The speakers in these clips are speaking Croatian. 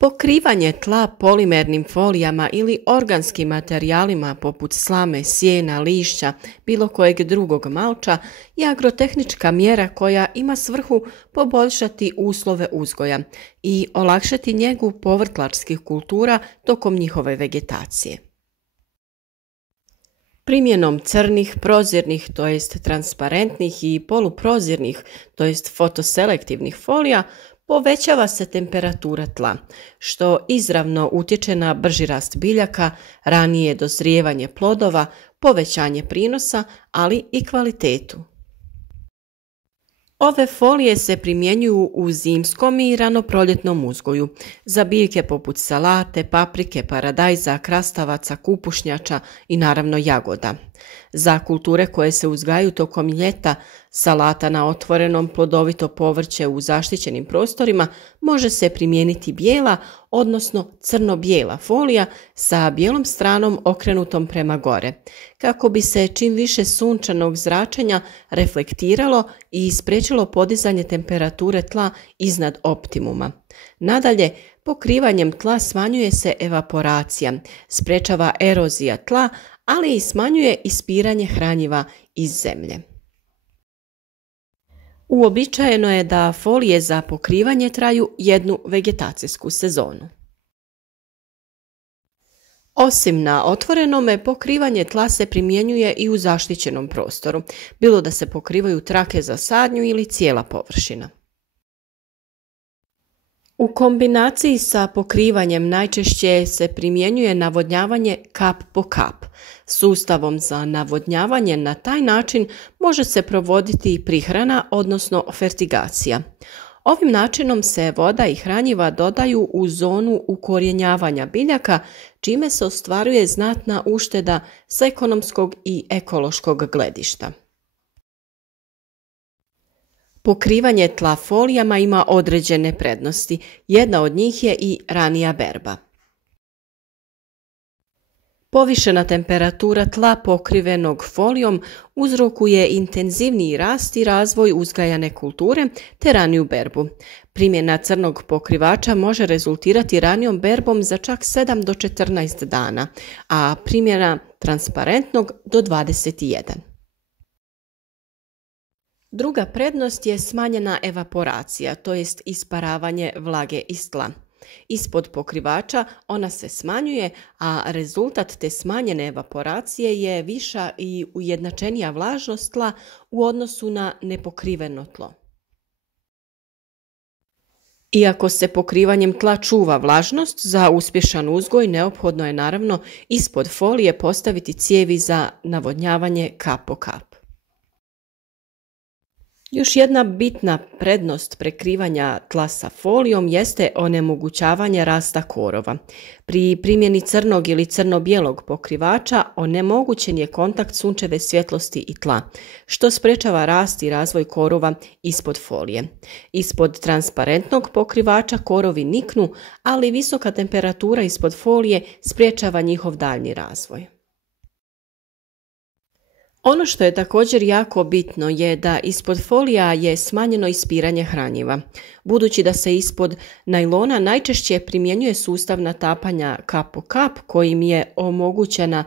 Pokrivanje tla polimernim folijama ili organskim materijalima poput slame, sjena, lišća, bilo kojeg drugog malča je agrotehnička mjera koja ima svrhu poboljšati uslove uzgoja i olakšati njegu povrtlarskih kultura tokom njihove vegetacije. Primjenom crnih, prozirnih, to jest transparentnih i poluprozirnih, to jest fotoselektivnih folija, povećava se temperatura tla, što izravno utječe na brži rast biljaka, ranije dozrijevanje plodova, povećanje prinosa, ali i kvalitetu. Ove folije se primjenjuju u zimskom i ranoproljetnom uzgoju, za biljke poput salate, paprike, paradajza, krastavaca, kupušnjača i naravno jagoda. Za kulture koje se uzgajaju tokom ljeta, salata na otvorenom, plodovito povrće u zaštićenim prostorima može se primijeniti bijela, odnosno crno-bijela folija sa bijelom stranom okrenutom prema gore, kako bi se čim više sunčanog zračenja reflektiralo i spriječilo podizanje temperature tla iznad optimuma. Nadalje, pokrivanjem tla smanjuje se evaporacija, sprečava erozija tla, ali i smanjuje ispiranje hranjiva iz zemlje. Uobičajeno je da folije za pokrivanje traju jednu vegetacijsku sezonu. Osim na otvorenome, pokrivanje tla se primjenjuje i u zaštićenom prostoru, bilo da se pokrivaju trake za sadnju ili cijela površina. U kombinaciji sa pokrivanjem najčešće se primjenjuje navodnjavanje kap po kap. Sustavom za navodnjavanje na taj način može se provoditi i prihrana, odnosno fertigacija. Ovim načinom se voda i hranjiva dodaju u zonu ukorijenjavanja biljaka, čime se ostvaruje znatna ušteda s ekonomskog i ekološkog gledišta. Pokrivanje tla folijama ima određene prednosti. Jedna od njih je i ranija berba. Povišena temperatura tla pokrivenog folijom uzrokuje intenzivniji rast i razvoj uzgajane kulture te raniju berbu. Primjena crnog pokrivača može rezultirati ranijom berbom za čak 7 do 14 dana, a primjena transparentnog do 21. Druga prednost je smanjena evaporacija, to jest isparavanje vlage iz tla. Ispod pokrivača ona se smanjuje, a rezultat te smanjene evaporacije je viša i ujednačenija vlažnost tla u odnosu na nepokriveno tlo. Iako se pokrivanjem tla čuva vlažnost, za uspješan uzgoj neophodno je naravno ispod folije postaviti cijevi za navodnjavanje kap po kap. Još jedna bitna prednost prekrivanja tla sa folijom jeste onemogućavanje rasta korova. Pri primjeni crnog ili crno-bijelog pokrivača onemogućen je kontakt sunčeve svjetlosti i tla, što sprečava rast i razvoj korova ispod folije. Ispod transparentnog pokrivača korovi niknu, ali visoka temperatura ispod folije sprečava njihov daljnji razvoj. Ono što je također jako bitno je da ispod folija je smanjeno ispiranje hranjiva. Budući da se ispod najlona najčešće primjenjuje sustav natapanja kap po kap kojim je omogućena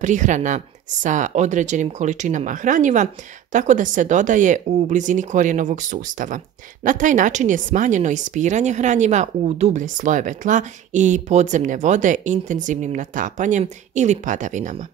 prihrana sa određenim količinama hranjiva, tako da se dodaje u blizini korijenovog sustava. Na taj način je smanjeno ispiranje hranjiva u dublje slojeve tla i podzemne vode intenzivnim natapanjem ili padavinama.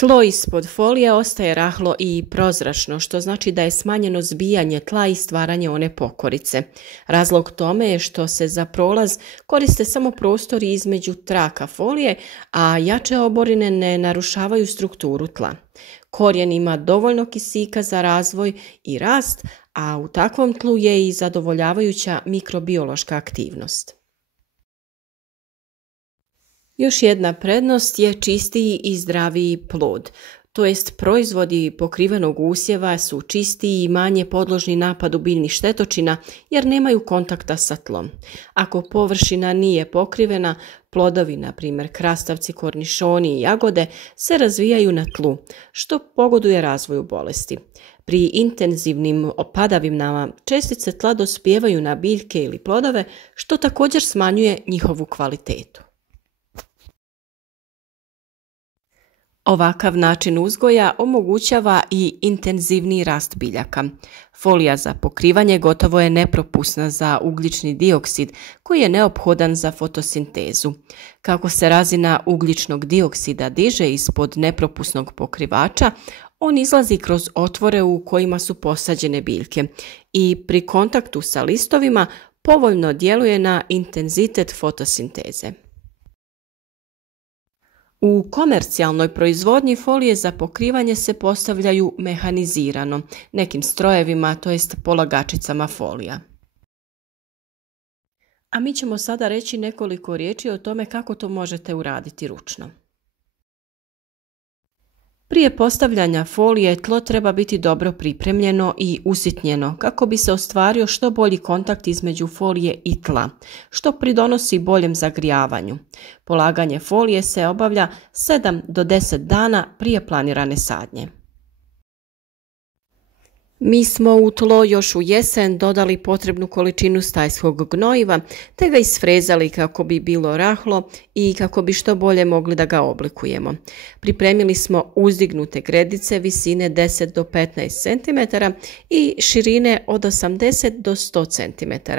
Tlo ispod folije ostaje rahlo i prozračno, što znači da je smanjeno zbijanje tla i stvaranje one pokorice. Razlog tome je što se za prolaz koriste samo prostori između traka folije, a jače oborine ne narušavaju strukturu tla. Korijen ima dovoljno kisika za razvoj i rast, a u takvom tlu je i zadovoljavajuća mikrobiološka aktivnost. Još jedna prednost je čistiji i zdraviji plod, to jest proizvodi pokrivenog usjeva su čistiji i manje podložni napadu biljnih štetočina jer nemaju kontakta sa tlom. Ako površina nije pokrivena, plodovi, na primjer krastavci, kornišoni i jagode, se razvijaju na tlu, što pogoduje razvoju bolesti. Pri intenzivnim padavinama čestice tla dospijevaju na biljke ili plodove, što također smanjuje njihovu kvalitetu. Ovakav način uzgoja omogućava i intenzivniji rast biljaka. Folija za pokrivanje gotovo je nepropusna za ugljični dioksid koji je neophodan za fotosintezu. Kako se razina ugljičnog dioksida diže ispod nepropusnog pokrivača, on izlazi kroz otvore u kojima su posađene biljke i pri kontaktu sa listovima povoljno djeluje na intenzitet fotosinteze. U komercijalnoj proizvodnji folije za pokrivanje se postavljaju mehanizirano, nekim strojevima, to jest polagačicama folija. A mi ćemo sada reći nekoliko riječi o tome kako to možete uraditi ručno. Prije postavljanja folije tlo treba biti dobro pripremljeno i usitnjeno kako bi se ostvario što bolji kontakt između folije i tla, što pridonosi boljem zagrijavanju. Polaganje folije se obavlja 7 do 10 dana prije planirane sadnje. Mi smo u tlo još u jesen dodali potrebnu količinu stajskog gnojiva te ga isfrezali kako bi bilo rahlo i kako bi što bolje mogli da ga oblikujemo. Pripremili smo uzdignute gredice visine 10 do 15 cm i širine od 80 do 100 cm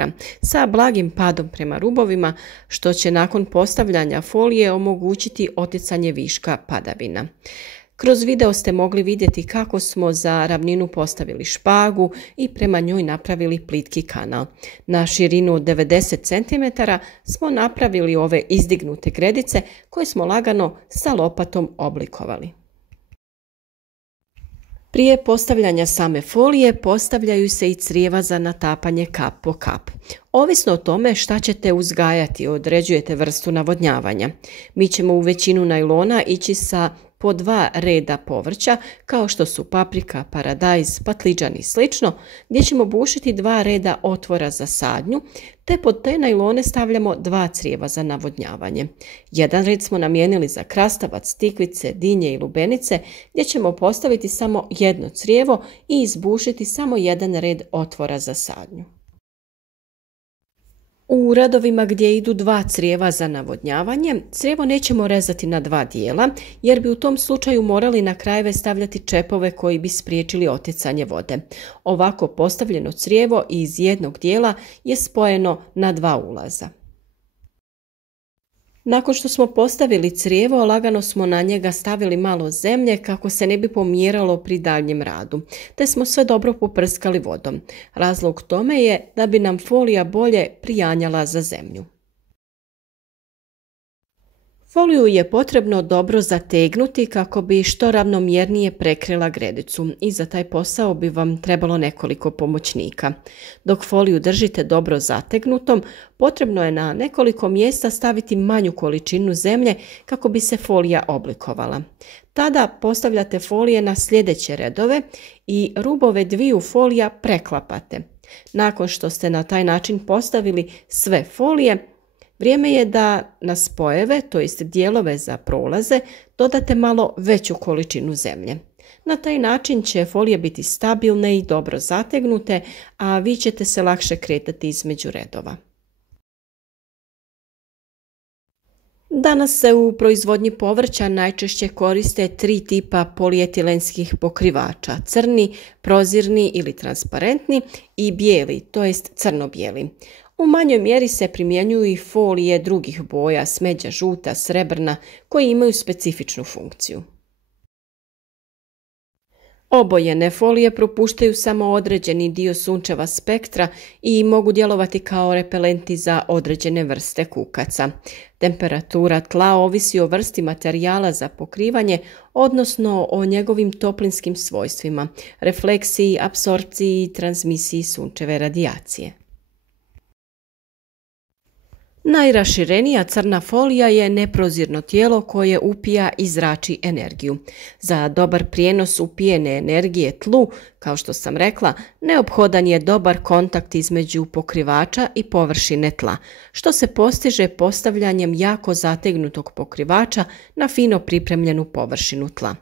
sa blagim padom prema rubovima, što će nakon postavljanja folije omogućiti oticanje viška padavina. Kroz video ste mogli vidjeti kako smo za ravninu postavili špagu i prema njoj napravili plitki kanal. Na širinu od 90 cm smo napravili ove izdignute gredice koje smo lagano sa lopatom oblikovali. Prije postavljanja same folije postavljaju se i crijeva za natapanje kap po kap. Ovisno o tome šta ćete uzgajati, određujete vrstu navodnjavanja. Mi ćemo u većinu najlona ići sa po 2 reda povrća, kao što su paprika, paradajz, patliđan i slično, gdje ćemo bušiti 2 reda otvora za sadnju, te pod te najlone stavljamo 2 crijeva za navodnjavanje. Jedan red smo namijenili za krastavac, tikvice, dinje i lubenice, gdje ćemo postaviti samo jedno crijevo i izbušiti samo 1 red otvora za sadnju. U redovima gdje idu 2 crijeva za navodnjavanje, crijevo nećemo rezati na 2 dijela, jer bi u tom slučaju morali na krajeve stavljati čepove koji bi spriječili otjecanje vode. Ovako postavljeno crijevo iz jednog dijela je spojeno na 2 ulaza. Nakon što smo postavili crijevo, lagano smo na njega stavili malo zemlje kako se ne bi pomjeralo pri daljnjem radu, te smo sve dobro poprskali vodom. Razlog tome je da bi nam folija bolje prijanjala za zemlju. Foliju je potrebno dobro zategnuti kako bi što ravnomjernije prekrila gredicu i za taj posao bi vam trebalo nekoliko pomoćnika. Dok foliju držite dobro zategnutom, potrebno je na nekoliko mjesta staviti manju količinu zemlje kako bi se folija oblikovala. Tada postavljate folije na sljedeće redove i rubove dviju folija preklapate. Nakon što ste na taj način postavili sve folije, vrijeme je da na spojeve, to jest dijelove za prolaze, dodate malo veću količinu zemlje. Na taj način će folije biti stabilne i dobro zategnute, a vi ćete se lakše kretati između redova. Danas se u proizvodnji povrća najčešće koriste 3 tipa polietilenskih pokrivača: crni, prozirni ili transparentni i bijeli, to jest crno-bijeli. U manjoj mjeri se primjenjuju i folije drugih boja, smeđa, žuta, srebrna, koji imaju specifičnu funkciju. Obojene folije propuštaju samo određeni dio sunčeva spektra i mogu djelovati kao repelenti za određene vrste kukaca. Temperatura tla ovisi o vrsti materijala za pokrivanje, odnosno o njegovim toplinskim svojstvima, refleksiji, apsorpciji i transmisiji sunčeve radijacije. Najraširenija crna folija je neprozirno tijelo koje upija i zrači energiju. Za dobar prijenos upijene energije tlu, kao što sam rekla, neophodan je dobar kontakt između pokrivača i površine tla, što se postiže postavljanjem jako zategnutog pokrivača na fino pripremljenu površinu tla.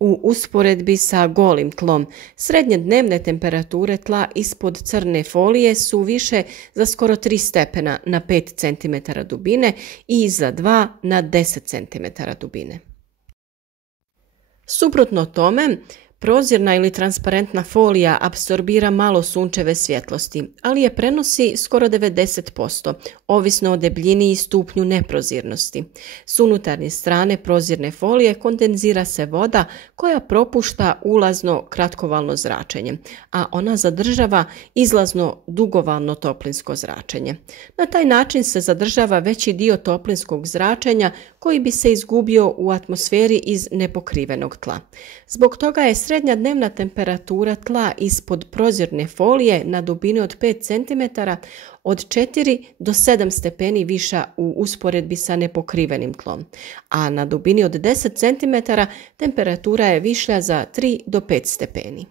U usporedbi sa golim tlom, srednje dnevne temperature tla ispod crne folije su više za skoro 3 stepena na 5 cm dubine i za 2 na 10 cm dubine. Suprotno tome, prozirna ili transparentna folija apsorbira malo sunčeve svjetlosti, ali je prenosi skoro 90%, ovisno o debljini i stupnju neprozirnosti. S unutarnje strane prozirne folije kondenzira se voda koja propušta ulazno kratkovalno zračenje, a ona zadržava izlazno dugovalno toplinsko zračenje. Na taj način se zadržava veći dio toplinskog zračenja koji bi se izgubio u atmosferi iz nepokrivenog tla. Zbog toga je srednja dnevna temperatura tla ispod prozirne folije na dubini od 5 cm od 4 do 7 stepeni viša u usporedbi sa nepokrivenim tlom, a na dubini od 10 cm temperatura je višlja za 3 do 5 stepeni.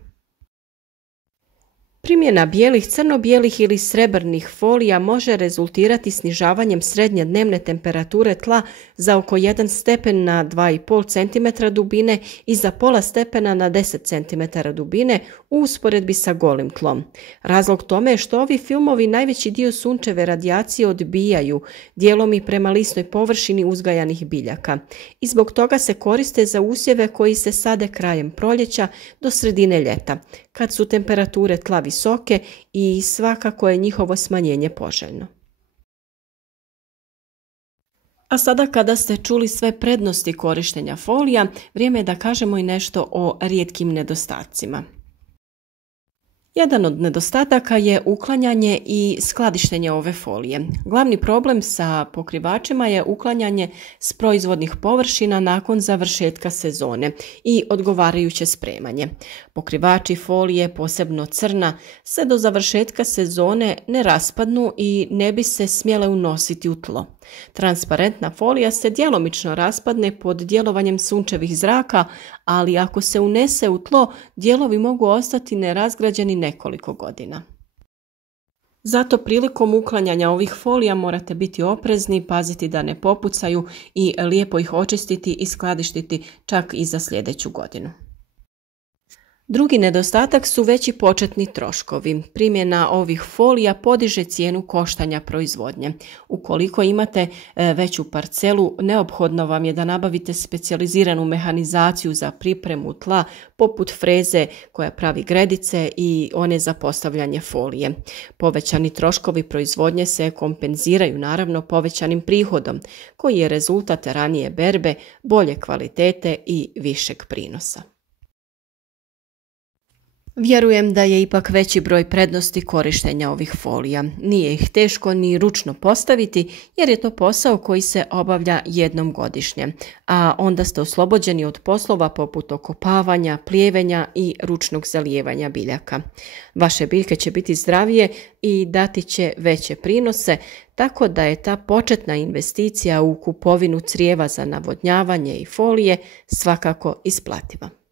Primjena bijelih, crno-bijelih ili srebrnih folija može rezultirati snižavanjem srednje dnevne temperature tla za oko 1 stepen na 2,5 cm dubine i za pola stepena na 10 cm dubine u usporedbi sa golim tlom. Razlog tome je što ovi filmovi najveći dio sunčeve radijacije odbijaju, dijelom i prema lisnoj površini uzgajanih biljaka, i zbog toga se koriste za usjeve koji se sade krajem proljeća do sredine ljeta, kad su temperature tla visoke i svakako je njihovo smanjenje poželjno. A sada kada ste čuli sve prednosti korištenja folija, vrijeme je da kažemo i nešto o rijetkim nedostacima. Jedan od nedostataka je uklanjanje i skladištenje ove folije. Glavni problem sa pokrivačima je uklanjanje s proizvodnih površina nakon završetka sezone i odgovarajuće spremanje. Pokrivači folije, posebno crna, se do završetka sezone ne raspadnu i ne bi se smjele unositi u tlo. Transparentna folija se djelomično raspadne pod djelovanjem sunčevih zraka, ali ako se unese u tlo, dijelovi mogu ostati nerazgrađeni nekoliko godina. Zato prilikom uklanjanja ovih folija morate biti oprezni, paziti da ne popucaju i lijepo ih očistiti i skladištiti čak i za sljedeću godinu. Drugi nedostatak su veći početni troškovi. Primjena ovih folija podiže cijenu koštanja proizvodnje. Ukoliko imate veću parcelu, neophodno vam je da nabavite specijaliziranu mehanizaciju za pripremu tla, poput freze koja pravi gredice i one za postavljanje folije. Povećani troškovi proizvodnje se kompenziraju naravno povećanim prihodom, koji je rezultat ranije berbe, bolje kvalitete i višeg prinosa. Vjerujem da je ipak veći broj prednosti korištenja ovih folija. Nije ih teško ni ručno postaviti jer je to posao koji se obavlja jednom godišnje, a onda ste oslobođeni od poslova poput okopavanja, plijevenja i ručnog zalijevanja biljaka. Vaše biljke će biti zdravije i dati će veće prinose, tako da je ta početna investicija u kupovinu crijeva za navodnjavanje i folije svakako isplativa.